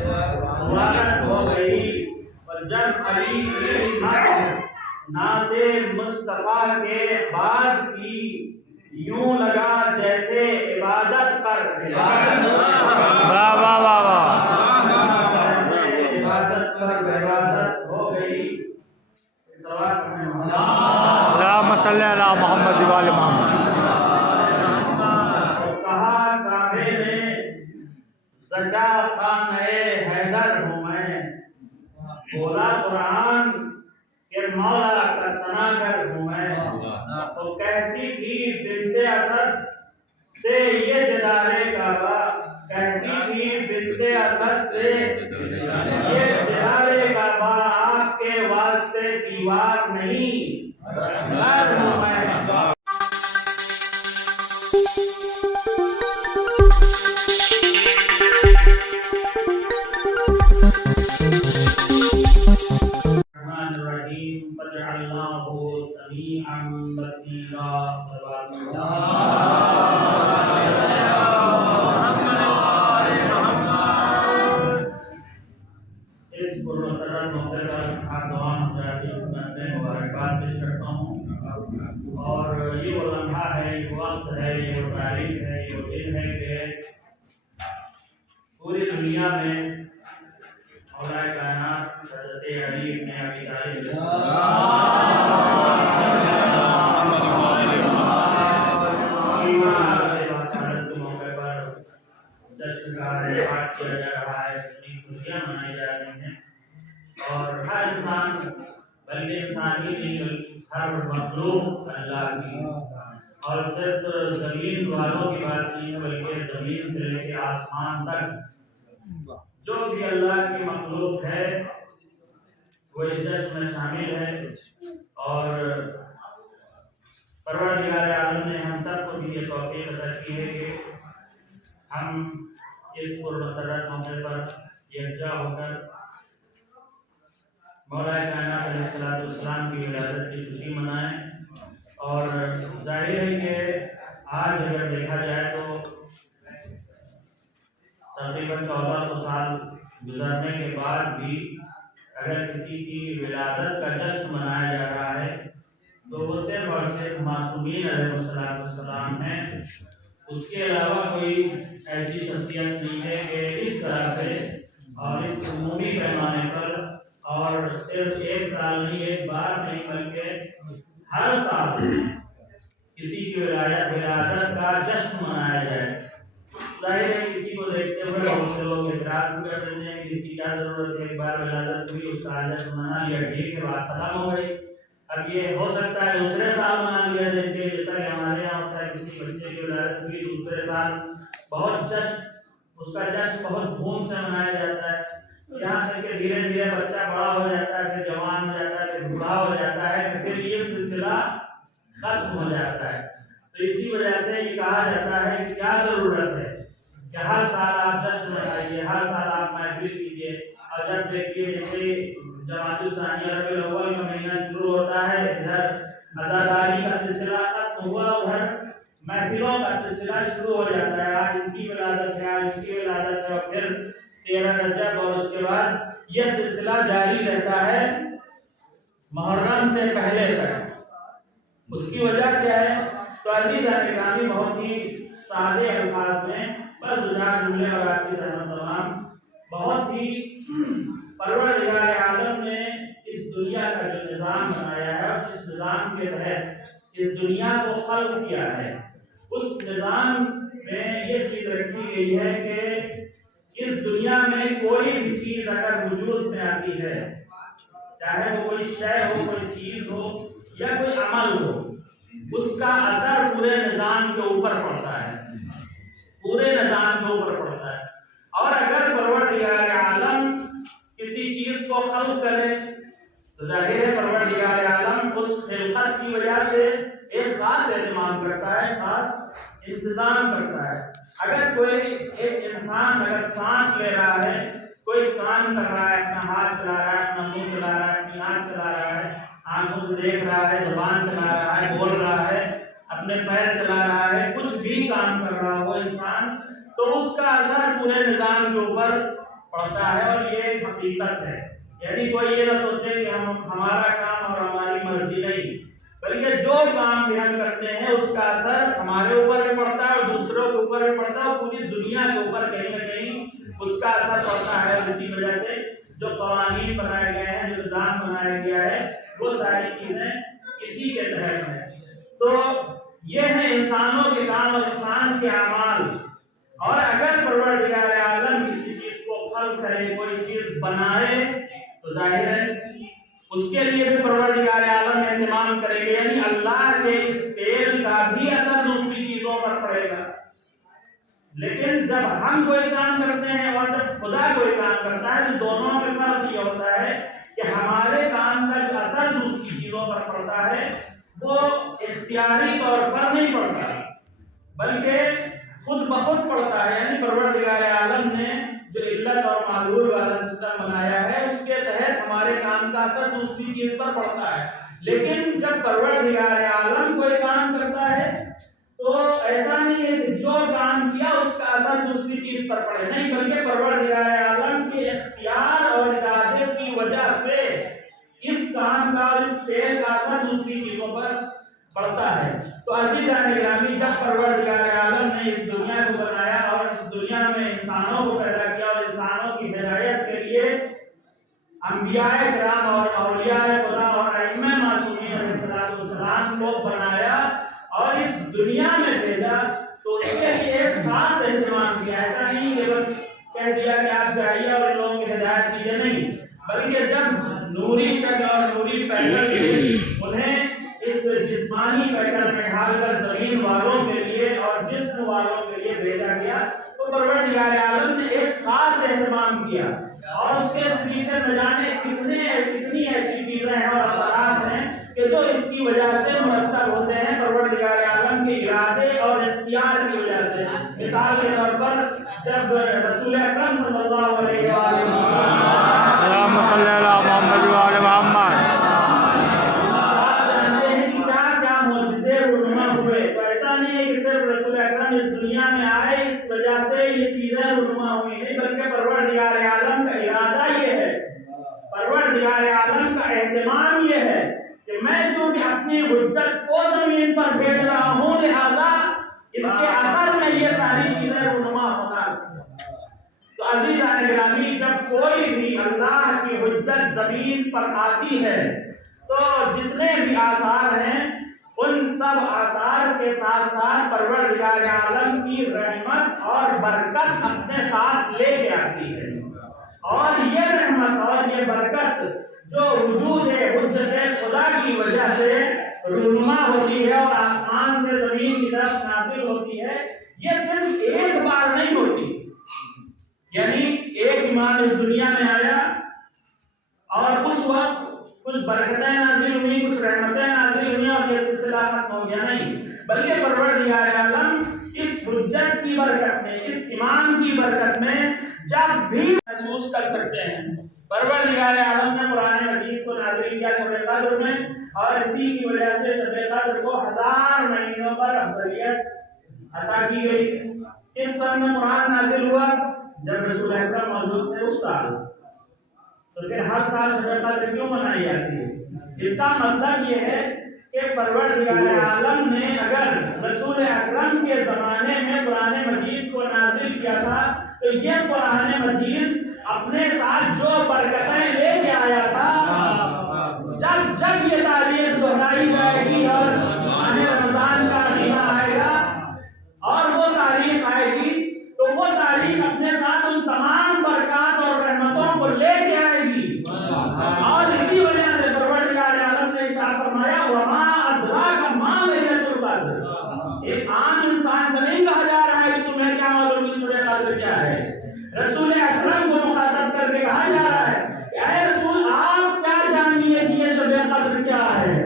سوالت ہو گئی اور جب علی کی نعت مصطفیٰ کے بعد کی یوں لگا جیسے عبادت پر واہ واہ واہ واہ، عبادت پر عبادت ہو گئی۔ اللہم صلی علی محمد و آل محمد۔ کہا کعبے نے سچا خانہ حیدر ہوں میں، بولا قرآن کہ مولا کا ثناگر ہوں میں، تو کہتی تھی بنت اسد سے یہ جدار کعبہ، کہتی تھی بنت اسد سے یہ جدار کعبہ آپ کے واسطے دیوار نہیں گھر ہوں میں۔ الرحمن الرحیم فجعلناہ سمیعا بصیرا۔ اس پرمسرت موقع پر آپ تمام حضرات کی خدمت میں مبارکباد پیش کرتا ہوں، اور یہ وہ لمحہ ہے، یہ وقت ہے، یہ وہ تاریخ ہے، یہ وہ دن ہے کہ پوری دنیا میں مولا کائنات حضرت علی ابن ابی طالب کے موقع پر جشن کا احتفال کیا جا رہا ہے، اس کی خوشیاں منائی جا رہی ہیں، اور ہر انسان بلکہ انسان ہی نہیں بلکہ ہر مخلوق اللہ کی، اور صرف زمین والوں کی بات نہیں ہے بلکہ زمین سے لے کے آسمان تک جو بھی اللہ کی مخلوق ہے وہ اس جشن میں شامل ہے، اور پروردگار عالم نے ہم سب کو بھی یہ توفیق عطا کی ہے کہ ہم اس پرمسرت موقع پر یکجا ہو کر مولا کائنات علیہ السلام کی ولادت کی خوشی منائیں۔ اور ظاہر ہے کہ آج اگر دیکھا جائے تو تقریباً 1400 سال گزرنے کے بعد بھی اگر کسی کی ولادت کا جشن منایا جا رہا ہے تو وہ صرف اور صرف معصومین علیہ السلام ہیں، اس کے علاوہ کوئی ایسی شخصیت نہیں ہے کہ اس طرح سے اور اس عمومی پیمانے پر اور صرف ایک سال نہیں، ایک بار نہیں، بلکہ ہر سال کسی کی ولادت کا جشن منایا جائے۔ ظاہر ہے کسی کو دیکھتے ہوئے بہت سے لوگ اعتراض بھی کر دیتے ہیں کہ اس کی کیا ضرورت ہے، ایک بار ولادت ہوئی اس کا جشن منا لیا، ٹھیک ہے، بات ختم ہو گئی۔ اب یہ ہو سکتا ہے دوسرے سال منا لیا جیسے کہ ہمارے یہاں ہوتا ہے، کسی بچے کی ولادت ہوئی دوسرے سال بہت جشن، اس کا جشن بہت دھوم سے منایا جاتا ہے، یہاں سے کہ دھیرے دھیرے بچہ بڑا ہو جاتا ہے، پھر جوان ہو جاتا ہے، پھر بوڑھا ہو جاتا ہے، پھر یہ سلسلہ ختم ہو جاتا ہے۔ تو اسی وجہ سے یہ کہا جاتا ہے کہ کیا ضرورت ہے کہ ہر سال آپ جشن منائیے، ہر سال آپ محفل کیجیے، اور جب دیکھیے جیسے جماعت ثانیہ ربیع الاول کا مہینہ شروع ہوتا ہے، ادھر عزاداری کا سلسلہ ختم ہوا، ادھر محفلوں کا سلسلہ شروع ہو جاتا ہے، آج ان کی ولادت ہے، آج ان کی ولادت ہے، اور پھر 13 رجب اور اس کے بعد یہ سلسلہ جاری رہتا ہے محرم سے پہلے تک۔ اس کی وجہ کیا ہے؟ تو عزیزان گرامی بہت ہی سادے الفاظ میں بس گزار جملے اور آپ کی تمام بہت ہی پروردگار عالم نے اس دنیا کا جو نظام بنایا ہے اور جس نظام کے تحت اس دنیا کو خلق کیا ہے، اس نظام میں یہ چیز رکھی گئی ہے کہ اس دنیا میں کوئی بھی چیز اگر وجود میں آتی ہے، چاہے وہ کوئی شے ہو، کوئی چیز ہو یا کوئی عمل ہو، اس کا اثر پورے نظام کے اوپر پڑتا ہے، پورے نظام کے اوپر پڑتا ہے۔ اور اگر پروردگار عالم کسی چیز کو خلق کرے تو ظاہر ہے پروردگار عالم اس خلقت کی وجہ سے ایک خاص اہتمام کرتا ہے، خاص انتظام کرتا ہے۔ اگر کوئی ایک انسان اگر سانس لے رہا ہے، کوئی کام کر رہا ہے، اپنا ہاتھ چلا رہا ہے، اپنا منہ چلا رہا ہے، اپنی آنکھ چلا رہا ہے، آنکھوں سے دیکھ رہا ہے، زبان چلا رہا ہے، بول رہا ہے، اپنے پیر چلا رہا ہے، کچھ بھی کام کر رہا ہو انسان، تو اس کا اثر پورے نظام کے اوپر پڑتا ہے، اور یہ ایک حقیقت ہے۔ یعنی کوئی یہ نہ سوچے کہ ہمارا کام اور ہماری مرضی نہیں، بلکہ جو کام بھی ہم کرتے ہیں اس کا اثر ہمارے اوپر بھی پڑتا ہے اور دوسروں کے اوپر بھی پڑتا ہے، اور پوری دنیا کے اوپر کہیں نہ کہیں اس کا اثر پڑتا ہے۔ اسی وجہ سے جو قوانین بنائے گئے ہیں، جو نظام بنایا گیا ہے، وہ ساری چیزیں اسی کے تحت ہیں۔ تو یہ ہے انسانوں کے کام اور انسان کے اعمال۔ اور اگر پروردگار عالم کسی چیز کو خلق کرے، کوئی چیز بنائے، تو ظاہر ہے اس کے لیے بھی پروردگار عالم میں انتظام کرے گا، یعنی اللہ کے اس فعل کا بھی اثر دوسری چیزوں پر پڑے گا۔ لیکن جب ہم کوئی کام کرتے ہیں اور جب خدا کوئی کام کرتا ہے، تو دونوں میں فرق یہ ہوتا ہے کہ ہمارے کام کا جو اثر دوسری چیزوں پر پڑتا ہے وہ اختیاری طور پر نہیں پڑتا، بلکہ خود بخود پڑتا ہے۔ یعنی پروردگار عالم نے جو علت اور معلول والا سسٹم بنایا ہے، اس کے تحت ہمارے کام کا اثر دوسری چیز پر پڑتا ہے۔ لیکن جب پروردگار عالم کوئی کام کرتا ہے تو ایسا نہیں ہے کہ جو کام کیا اس کا اثر دوسری چیز پر پڑے، نہیں، بلکہ پروردگار عالم کے اختیار اور ارادے کی وجہ سے اس کام کا اور اس فعل کا اثر دوسری چیزوں پر پڑتا ہے۔ تو عزیزان گرامی، جب پروردگار عالم نے اس دنیا کو بنایا اور اس دنیا میں انسانوں کو پیدا کیا اور انسانوں کی ہدایت کے لیے انبیاء کرام اور اولیاء خدا اور ائمہ معصومین علیہ السلام کو بنایا اور اس دنیا میں بھیجا، تو اس کے لیے ایک خاص اہتمام کیا۔ ایسا نہیں کہ بس کہہ دیا کہ آپ جائیے اور لوگوں کی ہدایت کیجیے، نہیں، بلکہ جب نوری شکل اور نوری پیٹرن سے انہیں اس جسمانی پیٹرن میں ڈھال کر زمین والوں کے لیے اور جسم والوں کے لیے بھیجا گیا، تو پروردگار عالم نے ایک خاص اہتمام کیا۔ اور اس کے پیچھے نہ جانے کتنی ایسی چیزیں ہیں اور اثرات ہیں کہ جو اس کی وجہ سے مرتب ہوتے ہیں، پروردگار عالم کے ارادے اور اختیار کی وجہ سے۔ مثال کے طور پر جب رسول اکرم صلی اللہ علیہ وآلہ وسلم اللہم صلی علی محمد وآل محمد، آپ جانتے ہیں کہ کیا معجزے رونما ہوئے، تو ایسا نہیں ہے کہ صرف رسول اکرم اس دنیا میں آئے اس وجہ سے یہ چیزیں رونما ہوئی، نہیں، بلکہ پروردگار عالم کا ارادہ یہ ہے، پروردگار عالم کا اہتمام یہ ہے کہ میں چونکہ اپنی حجت کو زمین پر بھیج رہا ہوں، لہذا اس کے اثر میں یہ ساری چیزیں رونما ہونا۔ تو عزیزان گرامی، جب کوئی بھی اللہ کی حجت زمین پر آتی ہے تو جتنے بھی آثار ہیں ان سب آثار کے ساتھ ساتھ پروردگار عالم کی رحمت اور برکت اپنے ساتھ لے کے آتی ہے، اور یہ رحمت اور یہ برکت جو وجود حجت خدا کی وجہ سے رونما ہوتی ہے اور آسمان سے زمین کی طرف نازل ہوتی ہے، یہ صرف ایک بار نہیں ہوتی۔ یعنی ایک ایمان اس دنیا میں آیا اور اس وقت کچھ برکتیں نازل ہوئی، کچھ رحمتیں نازل ہوئی اور یہ سلسلہ ختم ہو گیا، نہیں، بلکہ پروردگار عالم اس حجت کی برکت میں، اس ایمان کی برکت میں جب بھی محسوس کر سکتے ہیں۔ پروردگار عالم نے قرآن مجید کو نازل کیا شب قدر میں، اور اسی کی وجہ سے شب قدر کو 1000 مہینوں پر افضلیت عطا کی گئی۔ اس سال میں قرآن نازل ہوا جب رسول اکرم موجود تھے اس سال، تو پھر ہر سال شب قدر کیوں منائی جاتی ہے؟ اس کا مطلب یہ ہے کہ پروردگار عالم نے اگر رسول اکرم کے زمانے میں قرآن مجید کو نازل کیا تھا، تو یہ قرآن مجید اپنے ساتھ جو برکتیں لے کے آیا تھا، جب یہ تاریخ دہرائی جائے گی اور ماہ رمضان کا مہینہ آئے گا اور وہ تاریخ آئے گی، تو وہ تاریخ اپنے ساتھ ان تمام برکات اور رحمتوں کو لے کے آئے گی۔ اور اسی وجہ سے پروردگار عالم نے ارشاد فرمایا وما ادراک ما لیلۃ القدر۔ ایک عام انسان سے نہیں کہا جا رہا ہے کہ تمہیں کیا معلوم کہ شب قدر کیا ہے، رسول اکرم کو مخاطب کر کے کہا جا رہا ہے کہ اے رسول، آپ کیا جانیے کہ یہ شب قدر کیا ہے؟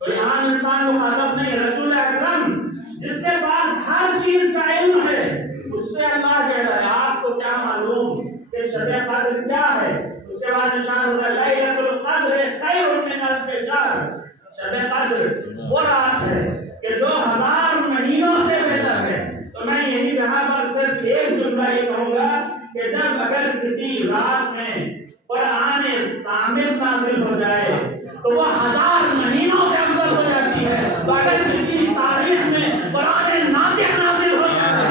کوئی عام انسان مخاطب نہیں، رسول اکرم جس کے پاس ہر چیز کا علم ہے، اس سے اللہ کہہ رہا ہے آپ کو کیا معلوم کہ شب قدر کیا ہے؟ اس کے بعد ارشاد ہوتا ہے لیلۃ القدر خیر من الف شہر۔ شب قدر وہ رات ہے کہ جو 1000 مہینوں سے بہتر ہے۔ تو میں یہی یہاں پر صرف ایک جملہ یہ کہوں گا کہ کہ جب اگر کسی رات میں قرآن صامت نازل ہو جائے تو وہ 1000 مہینوں سے افضل ہو جاتی ہے. تو اگر کسی تاریخ میں قرآن ناطق نازل ہو جائے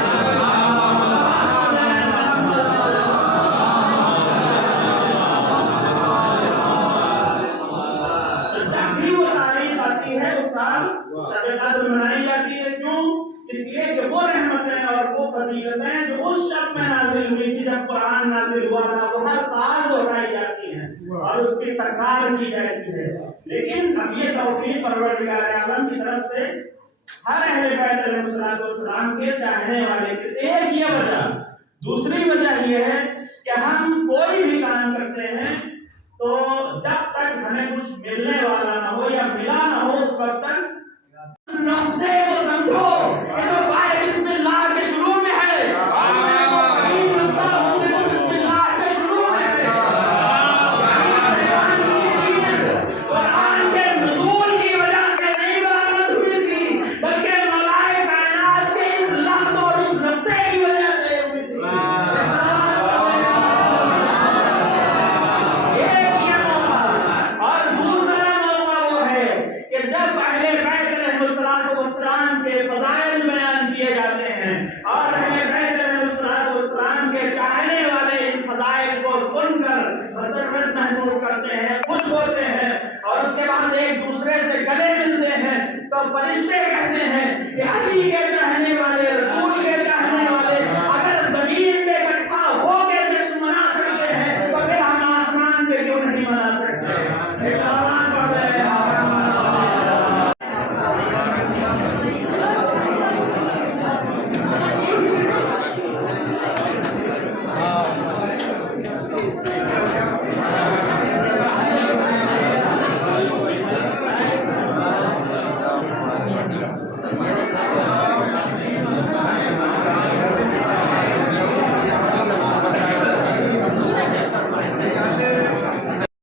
تو جب بھی وہ تاریخ آتی ہے اس سال شب قدر منائی جاتی ہے. کیوں؟ اس لیے کہ وہ رحمتیں اور وہ فضیلتیں جو اس شب میں نازل ہوئی تھی جب قرآن نازل ہوا تھا وہ ہر سال دہرائی جاتی ہیں اور اس کی تکرار کی جاتی ہے. لیکن اب یہ توفیق پروردگار عالم کی طرف سے ہر اہل بیت علیہ السلام کے چاہنے والے کے. ایک یہ وجہ. دوسری وجہ یہ ہے کہ ہم کوئی بھی کام کرتے ہیں تو جب تک ہمیں کچھ ملنے والا نہ ہو یا ملا نہ ہو اس وقت تک